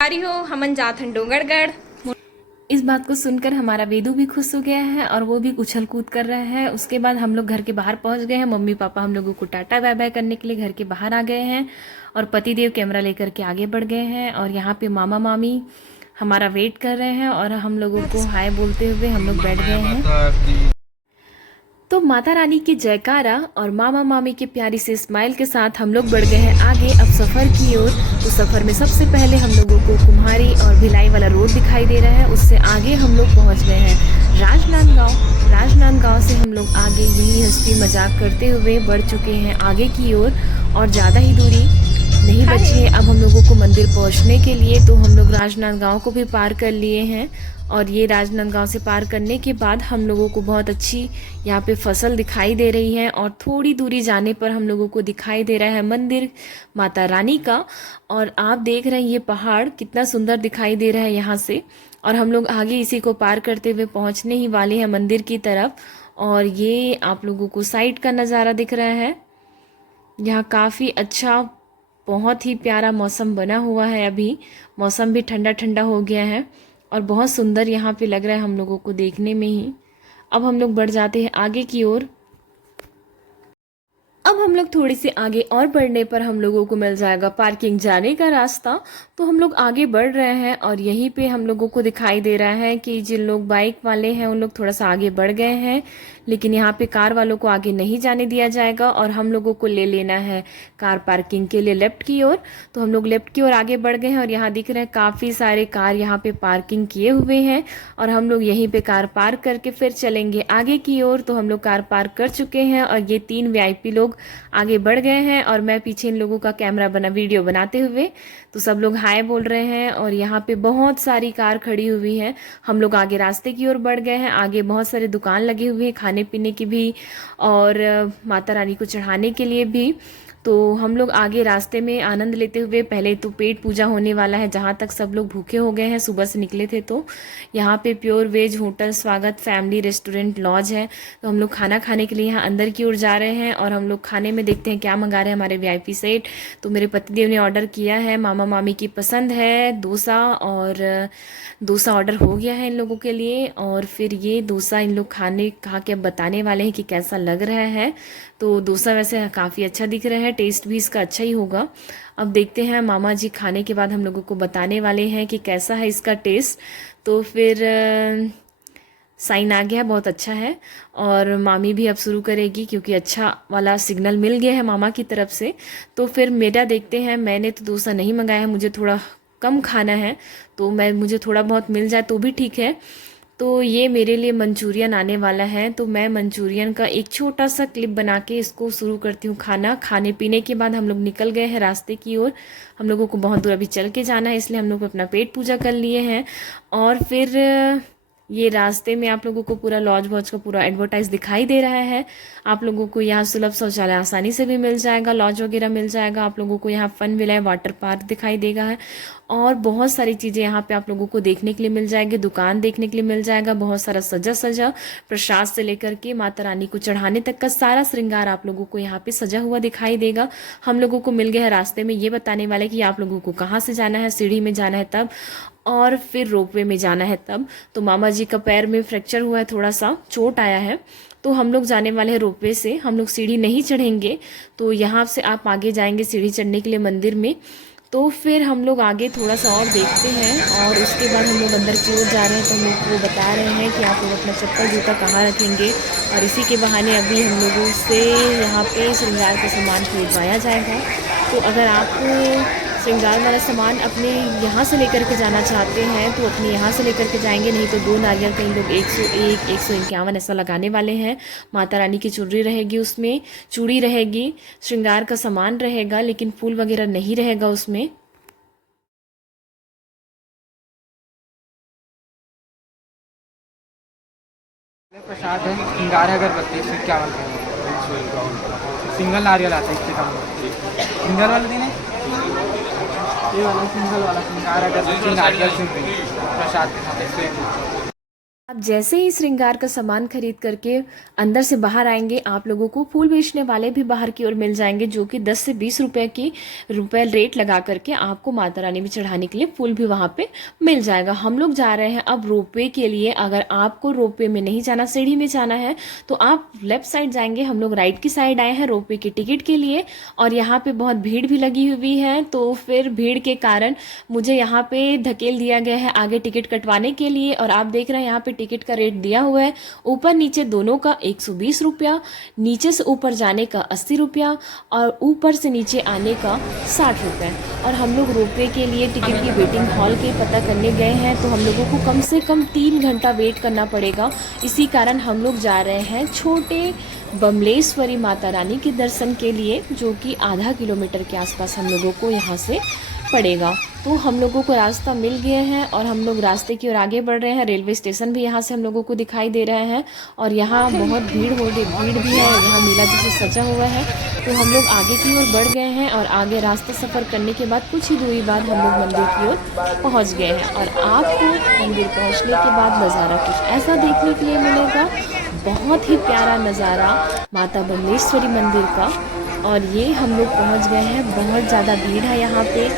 आ रही हो हमन जात हन डोंगरगढ़। इस बात को सुनकर हमारा वेदू भी खुश हो गया है और वो भी उछल कूद कर रहा है। उसके बाद हम लोग घर के बाहर पहुंच गए हैं। मम्मी पापा हम लोगों को टाटा बाय बाय करने के लिए घर के बाहर आ गए हैं और पतिदेव कैमरा लेकर के आगे बढ़ गए हैं। और यहाँ पे मामा मामी हमारा वेट कर रहे हैं और हम लोगों को हाय बोलते हुए हम लोग बैठ गए हैं। तो माता रानी की जयकारा और मामा मामी की प्यारी से स्माइल के साथ हम लोग बढ़ गए हैं आगे अब सफ़र की ओर। तो सफ़र में सबसे पहले हम लोगों को कुम्हारी और भिलाई वाला रोड दिखाई दे रहा है। उससे आगे हम लोग पहुंच गए हैं राजनांदगांव। राजनांदगांव से हम लोग आगे यही हंसी मजाक करते हुए बढ़ चुके हैं आगे की ओर और ज़्यादा ही दूरी नहीं बची है अब हम लोगों को मंदिर पहुंचने के लिए। तो हम लोग राजनांदगांव को भी पार कर लिए हैं और ये राजनांदगांव से पार करने के बाद हम लोगों को बहुत अच्छी यहाँ पे फसल दिखाई दे रही है और थोड़ी दूरी जाने पर हम लोगों को दिखाई दे रहा है मंदिर माता रानी का। और आप देख रहे हैं ये पहाड़ कितना सुंदर दिखाई दे रहा है यहाँ से। और हम लोग आगे इसी को पार करते हुए पहुँचने ही वाले हैं मंदिर की तरफ। और ये आप लोगों को साइड का नज़ारा दिख रहा है। यहाँ काफ़ी अच्छा बहुत ही प्यारा मौसम बना हुआ है। अभी मौसम भी ठंडा ठंडा हो गया है और बहुत सुंदर यहाँ पे लग रहा है हम लोगों को देखने में ही। अब हम लोग बढ़ जाते हैं आगे की ओर। अब हम लोग थोड़ी सी आगे और बढ़ने पर हम लोगों को मिल जाएगा पार्किंग जाने का रास्ता। तो हम लोग आगे बढ़ रहे हैं और यहीं पे हम लोगों को दिखाई दे रहा है कि जिन लोग बाइक वाले हैं उन लोग थोड़ा सा आगे बढ़ गए हैं, लेकिन यहाँ पे कार वालों को आगे नहीं जाने दिया जाएगा और हम लोगों को ले लेना है कार पार्किंग के लिए लेफ्ट की ओर। तो हम लोग लेफ्ट की ओर आगे बढ़ गए हैं और यहाँ दिख रहे हैं काफ़ी सारे कार यहाँ पे पार्किंग किए हुए हैं और हम लोग यहीं पे कार पार्क करके फिर चलेंगे आगे की ओर। तो हम लोग कार पार्क कर चुके हैं और ये 3 वीआईपी लोग आगे बढ़ गए हैं और मैं पीछे इन लोगों का कैमरा वीडियो बनाते हुए। तो सब लोग हाय बोल रहे हैं और यहाँ पे बहुत सारी कार खड़ी हुई हैं। हम लोग आगे रास्ते की ओर बढ़ गए हैं। आगे बहुत सारे दुकान लगे हुए हैं खाने पीने की भी और माता रानी को चढ़ाने के लिए भी। तो हम लोग आगे रास्ते में आनंद लेते हुए, पहले तो पेट पूजा होने वाला है जहाँ तक सब लोग भूखे हो गए हैं सुबह से निकले थे। तो यहाँ पे प्योर वेज होटल स्वागत फैमिली रेस्टोरेंट लॉज है। तो हम लोग खाना खाने के लिए यहाँ अंदर की ओर जा रहे हैं और हम लोग खाने में देखते हैं क्या मंगा रहे हैं हमारे वीआईपी सेट। तो मेरे पतिदेव ने ऑर्डर किया है, मामा मामी की पसंद है डोसा और डोसा ऑर्डर हो गया है इन लोगों के लिए। और फिर ये डोसा इन लोग खाने खा के बताने वाले हैं कि कैसा लग रहा है। तो डोसा वैसे काफ़ी अच्छा दिख रहा है, टेस्ट भी इसका अच्छा ही होगा। अब देखते हैं मामा जी खाने के बाद हम लोगों को बताने वाले हैं कि कैसा है इसका टेस्ट। तो फिर साइन आ गया, बहुत अच्छा है। और मामी भी अब शुरू करेगी क्योंकि अच्छा वाला सिग्नल मिल गया है मामा की तरफ से। तो फिर मेरा देखते हैं, मैंने तो डोसा नहीं मंगाया है, मुझे थोड़ा कम खाना है तो मुझे थोड़ा बहुत मिल जाए तो भी ठीक है। तो ये मेरे लिए मंचूरियन आने वाला है तो मैं मंचूरियन का एक छोटा सा क्लिप बना के इसको शुरू करती हूँ खाना। खाने पीने के बाद हम लोग निकल गए हैं रास्ते की ओर। हम लोगों को बहुत दूर अभी चल के जाना है इसलिए हम लोग अपना पेट पूजा कर लिए हैं। और फिर ये रास्ते में आप लोगों को पूरा लॉज वॉज का पूरा एडवर्टाइज दिखाई दे रहा है। आप लोगों को यहाँ सुलभ शौचालय आसानी से भी मिल जाएगा, लॉज वगैरह मिल जाएगा। आप लोगों को यहाँ फन विलय वाटर पार्क दिखाई देगा है और बहुत सारी चीज़ें यहाँ पे आप लोगों को देखने के लिए मिल जाएगी, दुकान देखने के लिए मिल जाएगा। बहुत सारा सजा सजा प्रसाद से लेकर के माता रानी को चढ़ाने तक का सारा श्रृंगार आप लोगों को यहाँ पे सजा हुआ दिखाई देगा। हम लोगों को मिल गया है रास्ते में ये बताने वाले कि आप लोगों को कहाँ से जाना है, सीढ़ी में जाना है तब और फिर रोपवे में जाना है तब। तो मामा जी का पैर में फ्रैक्चर हुआ है, थोड़ा सा चोट आया है। तो हम लोग जाने वाले हैं रोपवे से, हम लोग सीढ़ी नहीं चढ़ेंगे। तो यहाँ से आप आगे जाएंगे सीढ़ी चढ़ने के लिए मंदिर में। तो फिर हम लोग आगे थोड़ा सा और देखते हैं और उसके बाद हम लोग अंदर की ओर जा रहे हैं। तो हम लोग वो बता रहे हैं कि आप लोग अपना चप्पल जूता कहाँ रखेंगे और इसी के बहाने अभी हम लोगों से यहाँ पे श्रृंगार का सामान खरीदवाया जाएगा। तो अगर आप श्रृंगार वाला सामान अपने यहाँ से लेकर के जाना चाहते हैं तो अपने यहाँ से लेकर के जाएंगे, नहीं तो 2 नारियल कहीं लोग 101 151 ऐसा लगाने वाले हैं। माता रानी की चुनरी रहेगी, उसमें चूड़ी रहेगी, श्रृंगार का सामान रहेगा लेकिन फूल वगैरह नहीं रहेगा उसमें। प्रसाद है, श्रृंगार है, अगरबत्ती से क्या बनते हैं सिंगल नारियल आता है इससे कम सिंगल वाला दिन है ये वाला सिंगल वाला श्रृंगार अगरबत्ती नारियल से प्रसाद के साथ। अब जैसे ही श्रृंगार का सामान खरीद करके अंदर से बाहर आएंगे, आप लोगों को फूल बेचने वाले भी बाहर की ओर मिल जाएंगे, जो कि 10 से 20 रुपए रेट लगा करके आपको माता रानी में चढ़ाने के लिए फूल भी वहां पे मिल जाएगा। हम लोग जा रहे हैं अब रोपवे के लिए। अगर आपको रोपवे में नहीं जाना, सीढ़ी में जाना है, तो आप लेफ्ट साइड जाएंगे। हम लोग राइट की साइड आए हैं रोपवे की टिकट के लिए, और यहाँ पे बहुत भीड़ भी लगी हुई है, तो फिर भीड़ के कारण मुझे यहाँ पे धकेल दिया गया है आगे टिकट कटवाने के लिए। और आप देख रहे हैं यहाँ पे टिकट का रेट दिया हुआ है, ऊपर नीचे दोनों का 120 रुपया, नीचे से ऊपर जाने का 80 रुपया, और ऊपर से नीचे आने का 60 रुपये। और हम लोग रोपवे के लिए टिकट की वेटिंग हॉल के पता करने गए हैं, तो हम लोगों को कम से कम 3 घंटा वेट करना पड़ेगा। इसी कारण हम लोग जा रहे हैं छोटे बमलेश्वरी माता रानी के दर्शन के लिए, जो कि आधा किलोमीटर के आसपास हम लोगों को यहाँ से पड़ेगा। तो हम लोगों को रास्ता मिल गया है और हम लोग रास्ते की ओर आगे बढ़ रहे हैं। रेलवे स्टेशन भी यहाँ से हम लोगों को दिखाई दे रहे हैं, और यहाँ बहुत भीड़ भी है, यहाँ मेला जैसे सजा हुआ है। तो हम लोग आगे की ओर बढ़ गए हैं, और आगे रास्ता सफ़र करने के बाद कुछ ही दूरी बाद हम लोग मंदिर की ओर पहुँच गए हैं। और आपको मंदिर पहुँचने के बाद नज़ारा कुछ ऐसा देखने के लिए मिलेगा, बहुत ही प्यारा नज़ारा माता बमलेश्वरी मंदिर का। और ये हम लोग पहुंच गए हैं। बहुत ज़्यादा भीड़ है यहाँ पे,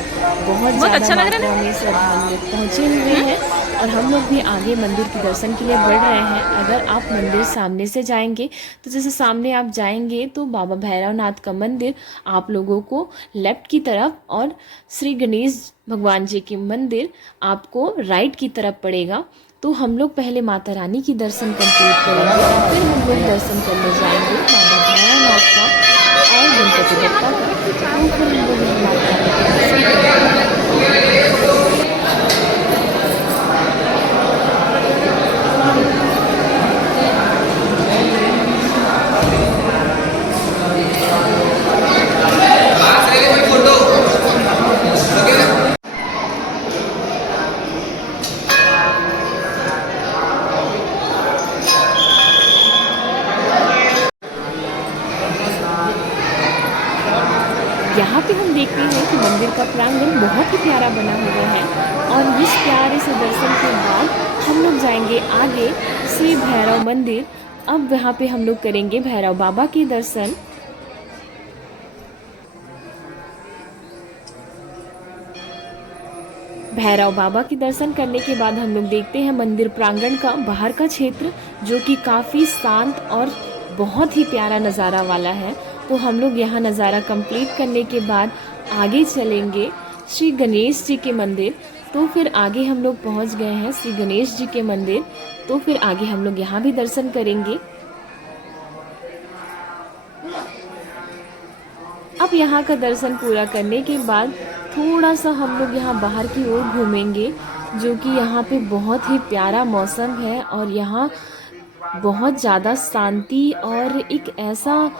बहुत ज़्यादा अच्छा लग रहा मात्रा में श्रद्धालु लोग पहुँचे हुए हैं, और हम लोग भी आगे मंदिर के दर्शन के लिए बढ़ रहे हैं। अगर आप मंदिर सामने से जाएंगे, तो जैसे सामने आप जाएंगे तो बाबा भैरवनाथ का मंदिर आप लोगों को लेफ्ट की तरफ, और श्री गणेश भगवान जी की मंदिर आपको राइट की तरफ पड़ेगा। तो हम लोग पहले माता रानी की दर्शन कंप्लीट करेंगे, फिर हम लोग दर्शन करने जाएंगे बाबा भैरवनाथ का और गणपति बप्पा का। तो फिर हम लोग माता रानी के दर्शन करेंगे। यहाँ पे हम देखते हैं कि मंदिर का प्रांगण बहुत ही प्यारा बना हुआ है, और इस प्यारे से दर्शन के बाद हम लोग जाएंगे आगे श्री भैरव मंदिर। अब यहाँ पे हम लोग करेंगे भैरव बाबा के दर्शन। भैरव बाबा के दर्शन करने के बाद हम लोग देखते हैं मंदिर प्रांगण का बाहर का क्षेत्र, जो कि काफ़ी शांत और बहुत ही प्यारा नज़ारा वाला है। तो हम लोग यहाँ नज़ारा कंप्लीट करने के बाद आगे चलेंगे श्री गणेश जी के मंदिर। तो फिर आगे हम लोग पहुँच गए हैं श्री गणेश जी के मंदिर, तो फिर आगे हम लोग यहाँ भी दर्शन करेंगे। अब यहाँ का दर्शन पूरा करने के बाद थोड़ा सा हम लोग यहाँ बाहर की ओर घूमेंगे, जो कि यहाँ पे बहुत ही प्यारा मौसम है, और यहाँ बहुत ज़्यादा शांति और एक ऐसा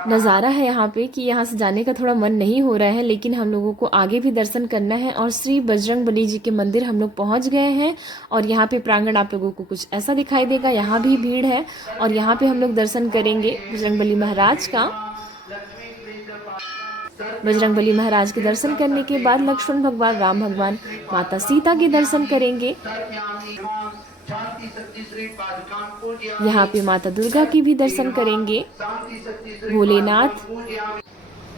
नज़ारा है यहाँ पे कि यहाँ से जाने का थोड़ा मन नहीं हो रहा है, लेकिन हम लोगों को आगे भी दर्शन करना है। और श्री बजरंगबली जी के मंदिर हम लोग पहुँच गए हैं, और यहाँ पे प्रांगण आप लोगों को कुछ ऐसा दिखाई देगा। यहाँ भी भीड़ है, और यहाँ पे हम लोग दर्शन करेंगे बजरंगबली महाराज का। बजरंगबली महाराज के दर्शन करने के बाद लक्ष्मण भगवान, राम भगवान, माता सीता के दर्शन करेंगे। यहाँ पे माता दुर्गा की भी दर्शन करेंगे, भोलेनाथ।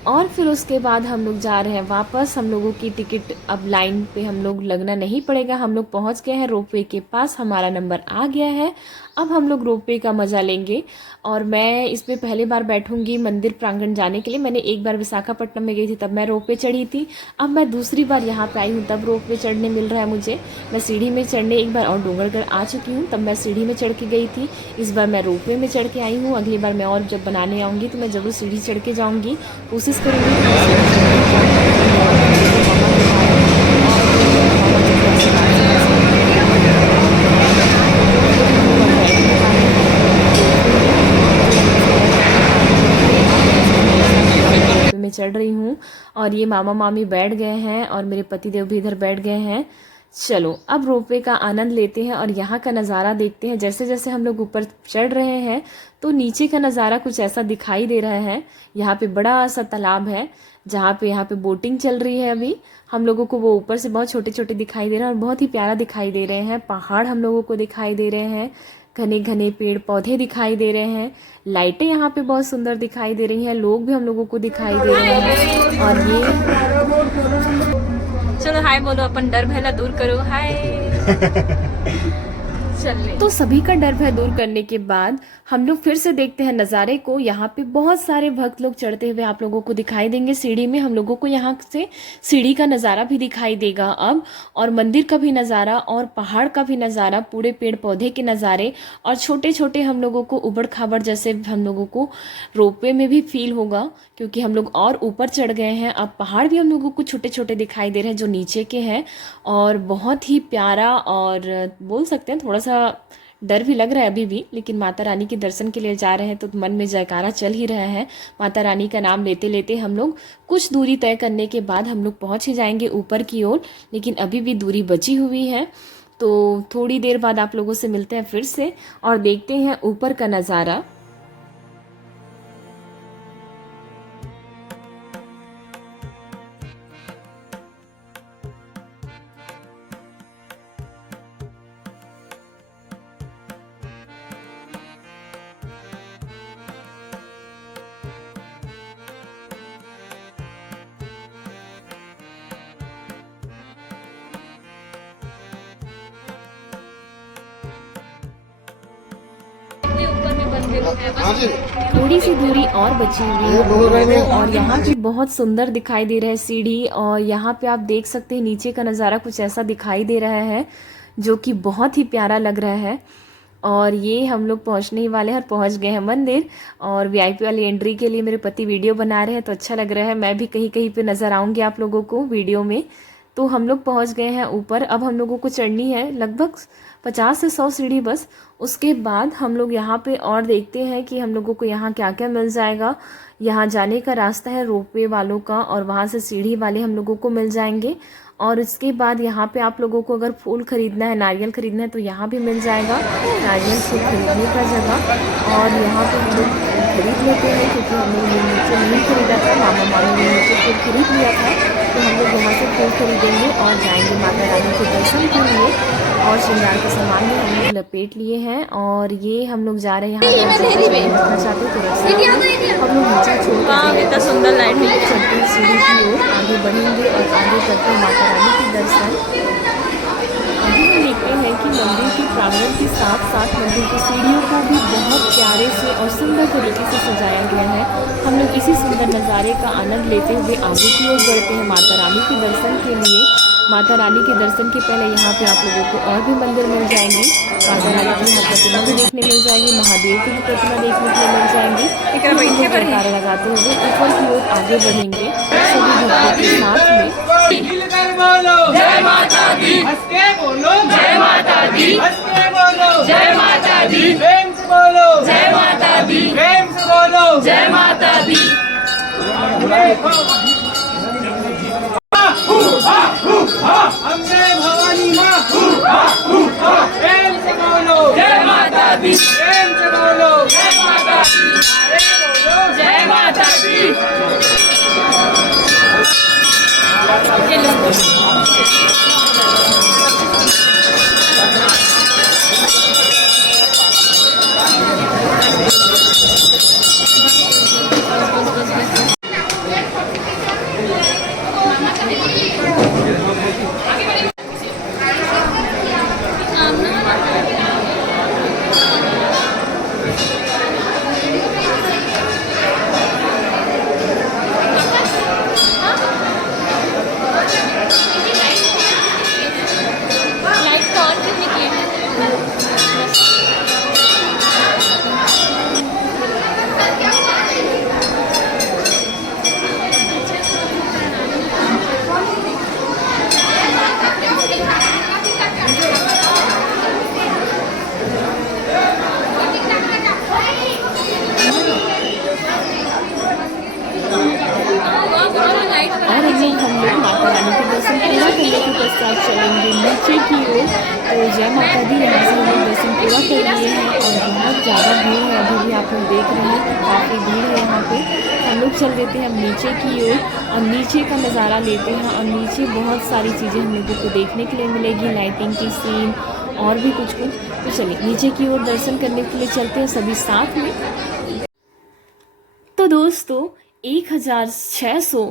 और फिर उसके बाद हम लोग जा रहे हैं वापस। हम लोगों की टिकट अब लाइन पे हम लोग लगना नहीं पड़ेगा, हम लोग पहुंच गए हैं रोपवे के पास, हमारा नंबर आ गया है। अब हम लोग रोपवे का मज़ा लेंगे, और मैं इस पर पहली बार बैठूंगी मंदिर प्रांगण जाने के लिए। मैंने एक बार विशाखापट्टनम में गई थी, तब मैं रोपवे चढ़ी थी। अब मैं दूसरी बार यहाँ पे आई हूँ, तब रोपवे चढ़ने मिल रहा है मुझे। मैं सीढ़ी में चढ़ने एक बार और डोंगरगढ़ आ चुकी हूँ, तब मैं सीढ़ी में चढ़ के गई थी। इस बार मैं रोपवे में चढ़ के आई हूँ। अगली बार मैं और जब बनाने आऊँगी तो मैं ज़रूर सीढ़ी चढ़ के जाऊँगी, कोशिश करूँगी। मैं चढ़ रही हूँ, और ये मामा मामी बैठ गए हैं, और मेरे पतिदेव भी इधर बैठ गए हैं। चलो अब रोपवे का आनंद लेते हैं और यहाँ का नज़ारा देखते हैं। जैसे जैसे हम लोग ऊपर चढ़ रहे हैं, तो नीचे का नज़ारा कुछ ऐसा दिखाई दे रहा है। यहाँ पे बड़ा सा तालाब है, जहाँ पे यहाँ पे बोटिंग चल रही है। अभी हम लोगों को वो ऊपर से बहुत छोटे छोटे दिखाई दे रहे हैं और बहुत ही प्यारा दिखाई दे रहे हैं। पहाड़ हम लोगों को दिखाई दे रहे हैं, घने घने पेड़ पौधे दिखाई दे रहे हैं, लाइटें यहाँ पे बहुत सुंदर दिखाई दे रही हैं, लोग भी हम लोगों को दिखाई दे रहे हैं। और ये चलो हाय बोलो, अपन डर भला दूर करो, हाय। चलिए तो सभी का डर भय दूर करने के बाद हम लोग फिर से देखते हैं नज़ारे को। यहाँ पे बहुत सारे भक्त लोग चढ़ते हुए आप लोगों को दिखाई देंगे सीढ़ी में। हम लोगों को यहाँ से सीढ़ी का नज़ारा भी दिखाई देगा अब, और मंदिर का भी नज़ारा और पहाड़ का भी नज़ारा, पूरे पेड़ पौधे के नज़ारे, और छोटे छोटे हम लोगों को उबड़ खाबड़ जैसे हम लोगों को रोपवे में भी फील होगा, क्योंकि हम लोग और ऊपर चढ़ गए हैं। अब पहाड़ भी हम लोगों को छोटे छोटे दिखाई दे रहे हैं जो नीचे के हैं, और बहुत ही प्यारा, और बोल सकते हैं थोड़ा सा डर भी लग रहा है अभी भी, लेकिन माता रानी के दर्शन के लिए जा रहे हैं तो मन में जयकारा चल ही रहा है। माता रानी का नाम लेते लेते हम लोग कुछ दूरी तय करने के बाद हम लोग पहुंच ही जाएंगे ऊपर की ओर, लेकिन अभी भी दूरी बची हुई है। तो थोड़ी देर बाद आप लोगों से मिलते हैं फिर से और देखते हैं ऊपर का नज़ारा। ऊपर में मंदिर है, बस थोड़ी सी दूरी और बची हुई है और यहाँ पे बहुत सुंदर दिखाई दे रहा है सीढ़ी, और यहाँ पे आप देख सकते हैं नीचे का नज़ारा कुछ ऐसा दिखाई दे रहा है जो कि बहुत ही प्यारा लग रहा है। और ये हम लोग पहुँचने ही वाले हैं और पहुँच गए हैं मंदिर, और वीआईपी वाली एंट्री के लिए मेरे पति वीडियो बना रहे हैं तो अच्छा लग रहा है। मैं भी कहीं कहीं पे नज़र आऊँगी आप लोगों को वीडियो में। तो हम लोग पहुँच गए हैं ऊपर। अब हम लोगों को चढ़नी है लगभग 50 से 100 सीढ़ी बस। उसके बाद हम लोग यहाँ पे और देखते हैं कि हम लोगों को यहाँ क्या क्या मिल जाएगा। यहाँ जाने का रास्ता है रोपवे वालों का, और वहाँ से सीढ़ी वाले हम लोगों को मिल जाएंगे। और इसके बाद यहाँ पे आप लोगों को अगर फूल खरीदना है, नारियल खरीदना है तो यहाँ भी मिल जाएगा नारियल फूल खरीदने का जगह। और यहाँ पे हम लोग खरीद लेते हैं, क्योंकि हम लोग नीचे नहीं खरीदा था, मामा मामी ने नीचे फूल खरीद लिया था, तो हम लोग यहाँ से फूल खरीदेंगे और जाएंगे माता रानी के दर्शन के लिए। और श्रृंगार के सामान में हम लोग लपेट लिए हैं, और ये हम लोग जा रहे हैं यहाँ पर चाहते तो हम लोग नीचे छोड़ इतना सुंदर लाइटिंग चलते हैं सीढ़ी की ओर आगे बढ़ेंगे और आगे करते हैं माता रानी के दर्शन। अभी हम देखते हैं कि मंदिर के प्रांगण के साथ साथ मंदिर की सीढ़ियों को भी बहुत प्यारे से और सुंदर तरीके से सजाया गया है। हम लोग इसी सुंदर नज़ारे का आनंद लेते हुए आगे की ओर बढ़ते हैं माता रानी के दर्शन के लिए। माता रानी के दर्शन के पहले यहाँ पे आप लोगों को और भी मंदिर मिल जाएंगे। माता रानी की यहाँ प्रतिमा भी देखने मिल जाएगी, महादेव की भी प्रतिमा देखने को मिल जाएंगी। जयकारा लगाते हुए ऊपर की ओर आगे बढ़ेंगे सभी भक्तों के साथ में। बोलो जय माता दी, हंस के बोलो जय माता दी, हंस के बोलो जय माता दी, प्रेम से बोलो जय माता दी, प्रेम से बोलो जय माता दी। अम्बे भवानी माँ, प्रेम से बोलो जय माता दी, प्रेम से बोलो जय माता दी, बोलो जय माता दी। नीचे की ओर। तो जय माता दी, यहाँ से हम लोग दर्शन पूरा कर लिए हैं और बहुत ज़्यादा भीड़ है। अभी भी आप लोग देख रहे हैं कि काफ़ी भीड़ है यहाँ पे। हम लोग चल देते हैं अब नीचे की ओर और नीचे का नज़ारा लेते हैं। और नीचे बहुत सारी चीज़ें हम लोगों को देखने के लिए मिलेगी, लाइटिंग की सीन और भी कुछ। तो चलिए नीचे की ओर दर्शन करने के लिए चलते हैं सभी साथ में। तो दोस्तों 1600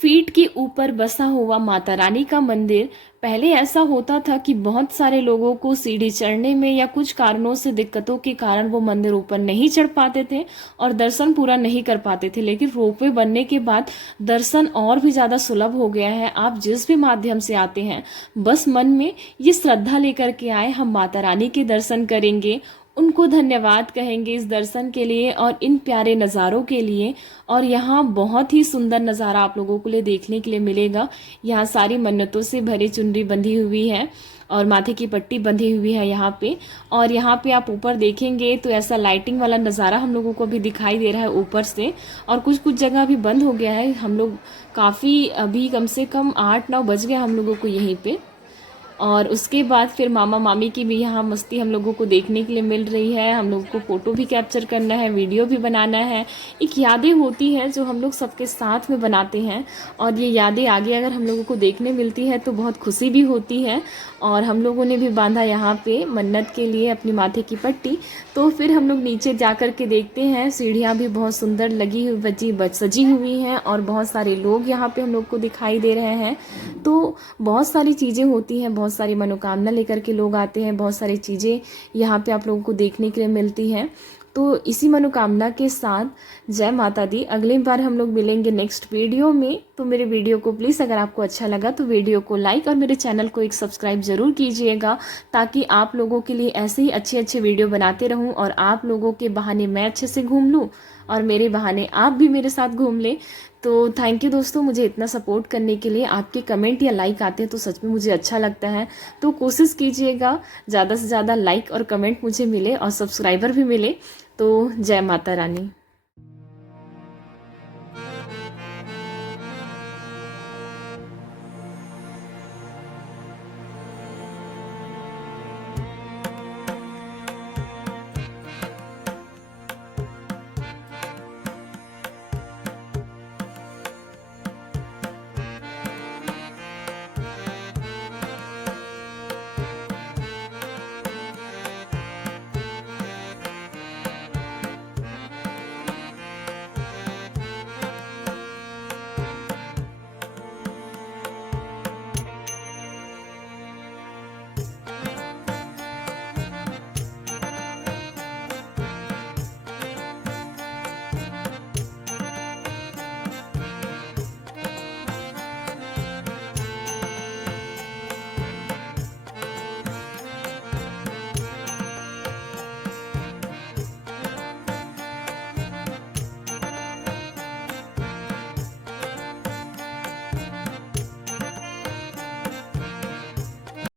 फीट के ऊपर बसा हुआ माता रानी का मंदिर। पहले ऐसा होता था कि बहुत सारे लोगों को सीढ़ी चढ़ने में या कुछ कारणों से दिक्कतों के कारण वो मंदिर ऊपर नहीं चढ़ पाते थे और दर्शन पूरा नहीं कर पाते थे। लेकिन रोपवे बनने के बाद दर्शन और भी ज़्यादा सुलभ हो गया है। आप जिस भी माध्यम से आते हैं, बस मन में ये श्रद्धा लेकर के आए, हम माता रानी के दर्शन करेंगे, उनको धन्यवाद कहेंगे इस दर्शन के लिए और इन प्यारे नज़ारों के लिए। और यहाँ बहुत ही सुंदर नज़ारा आप लोगों के लिए देखने के लिए मिलेगा। यहाँ सारी मन्नतों से भरी चुनरी बंधी हुई है और माथे की पट्टी बंधी हुई है यहाँ पे। और यहाँ पे आप ऊपर देखेंगे तो ऐसा लाइटिंग वाला नज़ारा हम लोगों को अभी दिखाई दे रहा है ऊपर से। और कुछ कुछ जगह अभी बंद हो गया है। हम लोग काफ़ी अभी कम से कम 8-9 बज गए हम लोगों को यहीं पे। और उसके बाद फिर मामा मामी की भी यहाँ मस्ती हम लोगों को देखने के लिए मिल रही है। हम लोगों को फ़ोटो भी कैप्चर करना है, वीडियो भी बनाना है। एक यादें होती हैं जो हम लोग सबके साथ में बनाते हैं और ये यादें आगे अगर हम लोगों को देखने मिलती है तो बहुत खुशी भी होती है। और हम लोगों ने भी बांधा यहाँ पे मन्नत के लिए अपनी माथे की पट्टी। तो फिर हम लोग नीचे जा कर के देखते हैं, सीढ़ियाँ भी बहुत सुंदर लगी हुई सजी हुई हैं और बहुत सारे लोग यहाँ पे हम लोग को दिखाई दे रहे हैं। तो बहुत सारी चीज़ें होती हैं, बहुत सारी मनोकामना लेकर के लोग आते हैं, बहुत सारी चीज़ें यहाँ पे आप लोगों को देखने के लिए मिलती हैं। तो इसी मनोकामना के साथ जय माता दी। अगली बार हम लोग मिलेंगे नेक्स्ट वीडियो में। तो मेरे वीडियो को प्लीज़ अगर आपको अच्छा लगा तो वीडियो को लाइक और मेरे चैनल को एक सब्सक्राइब ज़रूर कीजिएगा, ताकि आप लोगों के लिए ऐसे ही अच्छे अच्छे वीडियो बनाते रहूं और आप लोगों के बहाने मैं अच्छे से घूम लूं और मेरे बहाने आप भी मेरे साथ घूम लें। तो थैंक यू दोस्तों, मुझे इतना सपोर्ट करने के लिए। आपके कमेंट या लाइक आते हैं तो सच में मुझे अच्छा लगता है। तो कोशिश कीजिएगा ज़्यादा से ज़्यादा लाइक और कमेंट मुझे मिले और सब्सक्राइबर भी मिले। तो जय माता रानी।